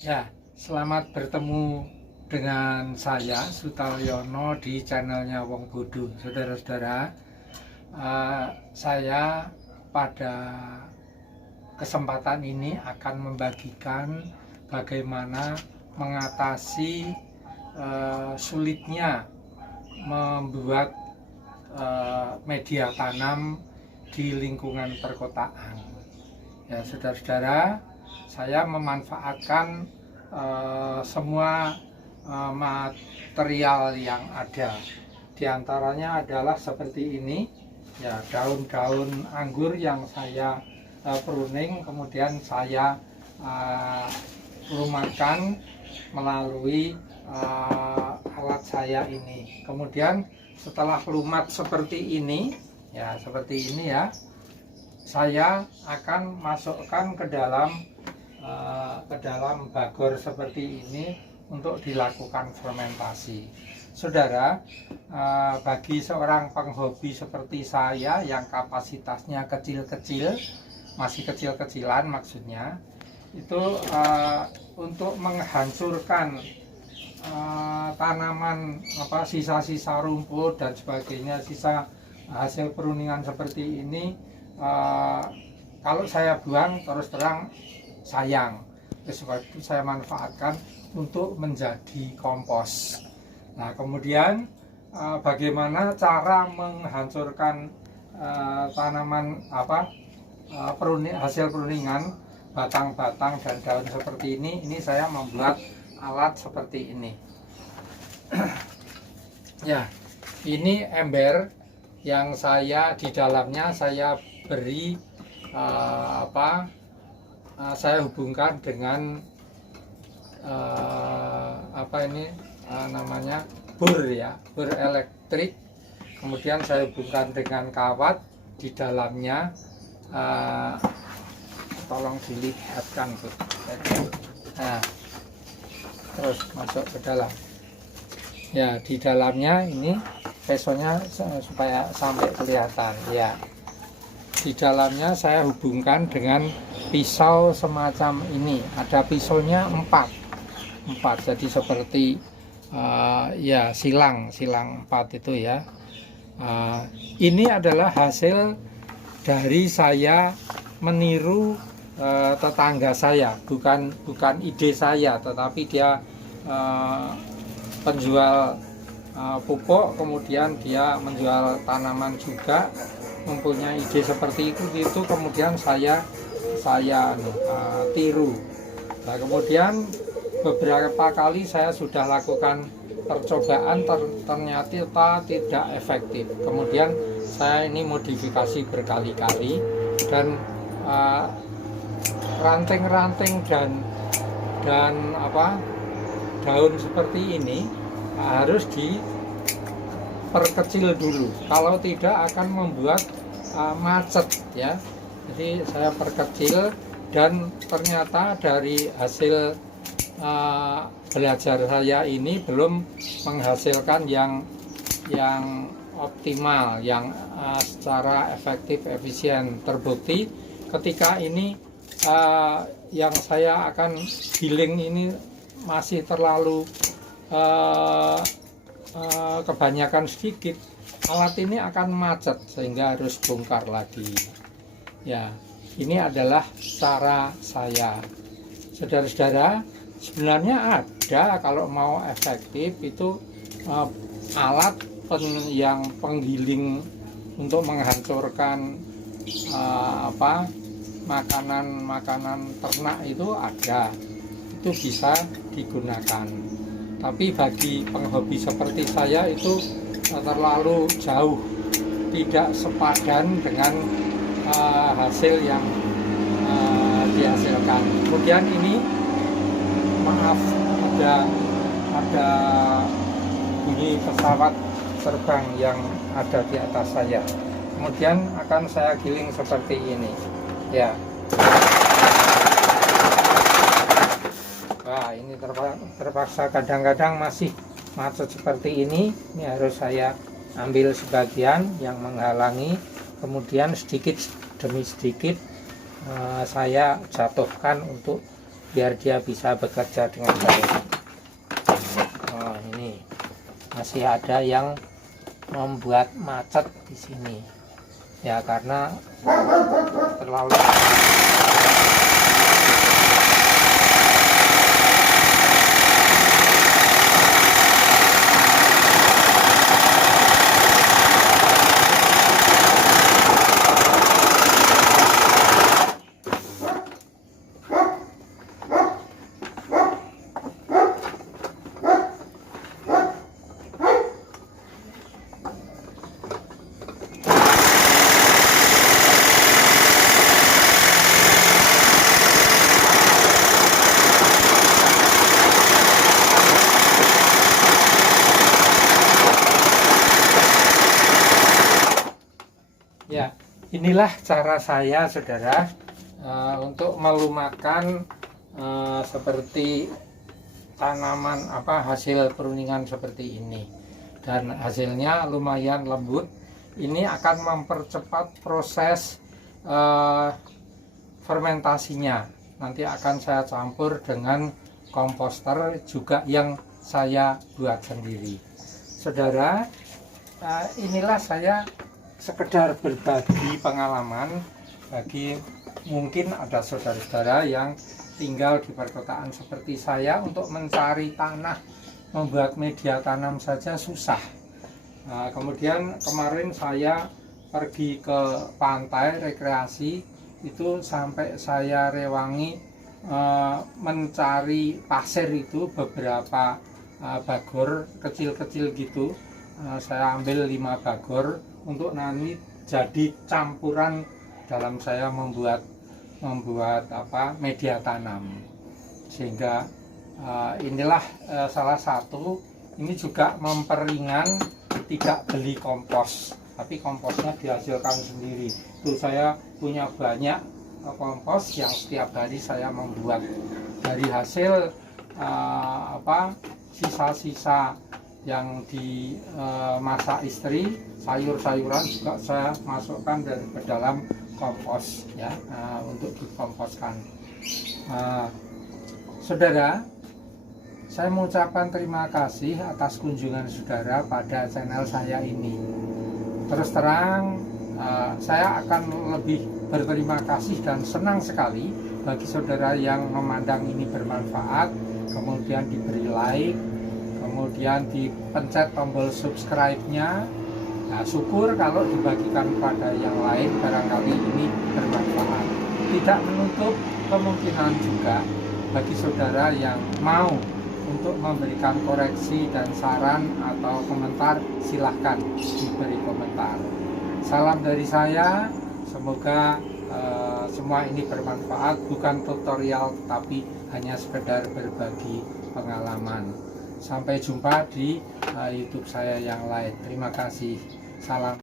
Ya, selamat bertemu dengan saya Sutalyono di channelnya Wong Bodo. Saudara-saudara, saya pada kesempatan ini akan membagikan bagaimana mengatasi sulitnya membuat media tanam di lingkungan perkotaan. Ya, saudara-saudara, saya memanfaatkan semua material yang ada. Di antaranya adalah seperti ini, ya, daun-daun anggur yang saya pruning, kemudian saya lumatkan melalui alat saya ini. Kemudian setelah lumat seperti ini, ya, saya akan masukkan ke dalam bagor seperti ini untuk dilakukan fermentasi. Saudara, bagi seorang penghobi seperti saya yang kapasitasnya kecil-kecil, masih kecil-kecilan maksudnya, itu untuk menghancurkan tanaman, sisa-sisa rumput dan sebagainya, sisa hasil peruningan seperti ini, kalau saya buang terus terang sayang. Sebab itu saya manfaatkan untuk menjadi kompos. Nah, kemudian bagaimana cara menghancurkan tanaman hasil peruningan, batang-batang dan daun seperti ini saya membuat alat seperti ini. Ya, ini ember yang di dalamnya saya beri saya hubungkan dengan namanya bor, ya, bor elektrik. Kemudian saya hubungkan dengan kawat di dalamnya. Tolong dilihatkan, Bu. Nah, terus masuk ke dalam. Ya, di dalamnya ini pesonya supaya sampai kelihatan, ya. Di dalamnya saya hubungkan dengan pisau semacam ini. Ada pisaunya 4, jadi seperti silang 4 itu, ya. Ini adalah hasil dari saya meniru tetangga saya, bukan ide saya, tetapi dia penjual pupuk, kemudian dia menjual tanaman juga, mempunyai ide seperti itu, kemudian saya tiru. Nah, kemudian beberapa kali saya sudah lakukan percobaan, ternyata tidak efektif. Kemudian saya ini modifikasi berkali-kali, dan ranting-ranting dan daun seperti ini harus diperkecil dulu, kalau tidak akan membuat macet, ya. Jadi saya perkecil, dan ternyata dari hasil belajar saya ini belum menghasilkan yang optimal, yang secara efektif, efisien. Terbukti ketika ini yang saya akan giling ini masih terlalu kebanyakan sedikit, alat ini akan macet sehingga harus bongkar lagi. Ya, ini adalah cara saya. Saudara-saudara, sebenarnya ada, kalau mau efektif itu alat yang penggiling untuk menghancurkan makanan ternak itu ada, itu bisa digunakan. Tapi bagi penghobi seperti saya itu terlalu jauh, tidak sepadan dengan hasil yang dihasilkan. Kemudian ini, maaf, ada bunyi pesawat terbang yang ada di atas saya. Kemudian akan saya giling seperti ini, ya. Nah, ini terpaksa kadang-kadang masih macet seperti ini. Ini harus saya ambil sebagian yang menghalangi, kemudian sedikit demi sedikit saya jatuhkan untuk biar dia bisa bekerja dengan baik. Oh, ini masih ada yang membuat macet di sini ya, karena terlalu ya. Inilah cara saya, saudara, untuk melumatkan seperti tanaman hasil peruningan seperti ini, dan hasilnya lumayan lembut. Ini akan mempercepat proses fermentasinya. Nanti akan saya campur dengan komposter juga yang saya buat sendiri, saudara. Inilah saya sekedar berbagi pengalaman bagi mungkin ada saudara-saudara yang tinggal di perkotaan seperti saya, untuk mencari tanah membuat media tanam saja susah. Kemudian kemarin saya pergi ke pantai rekreasi itu, sampai saya rewangi mencari pasir itu beberapa bagor kecil-kecil gitu. Saya ambil 5 bagor untuk nanti jadi campuran dalam saya membuat media tanam. Sehingga inilah salah satu, ini juga memperingan tidak beli kompos, tapi komposnya dihasilkan sendiri. Itu saya punya banyak kompos yang setiap hari saya membuat dari hasil sisa-sisa yang dimasak istri, sayur-sayuran juga saya masukkan ke dalam kompos ya, untuk dikomposkan. Saudara, saya mengucapkan terima kasih atas kunjungan saudara pada channel saya ini. Terus terang, saya akan lebih berterima kasih dan senang sekali bagi saudara yang memandang ini bermanfaat, kemudian diberi like, kemudian dipencet tombol subscribe-nya. Nah, syukur kalau dibagikan pada yang lain, barangkali ini bermanfaat. Tidak menutup kemungkinan juga bagi saudara yang mau untuk memberikan koreksi dan saran atau komentar, silahkan diberi komentar. Salam dari saya, semoga semua ini bermanfaat, bukan tutorial tetapi hanya sekedar berbagi pengalaman. Sampai jumpa di YouTube saya yang lain. Terima kasih. Salam.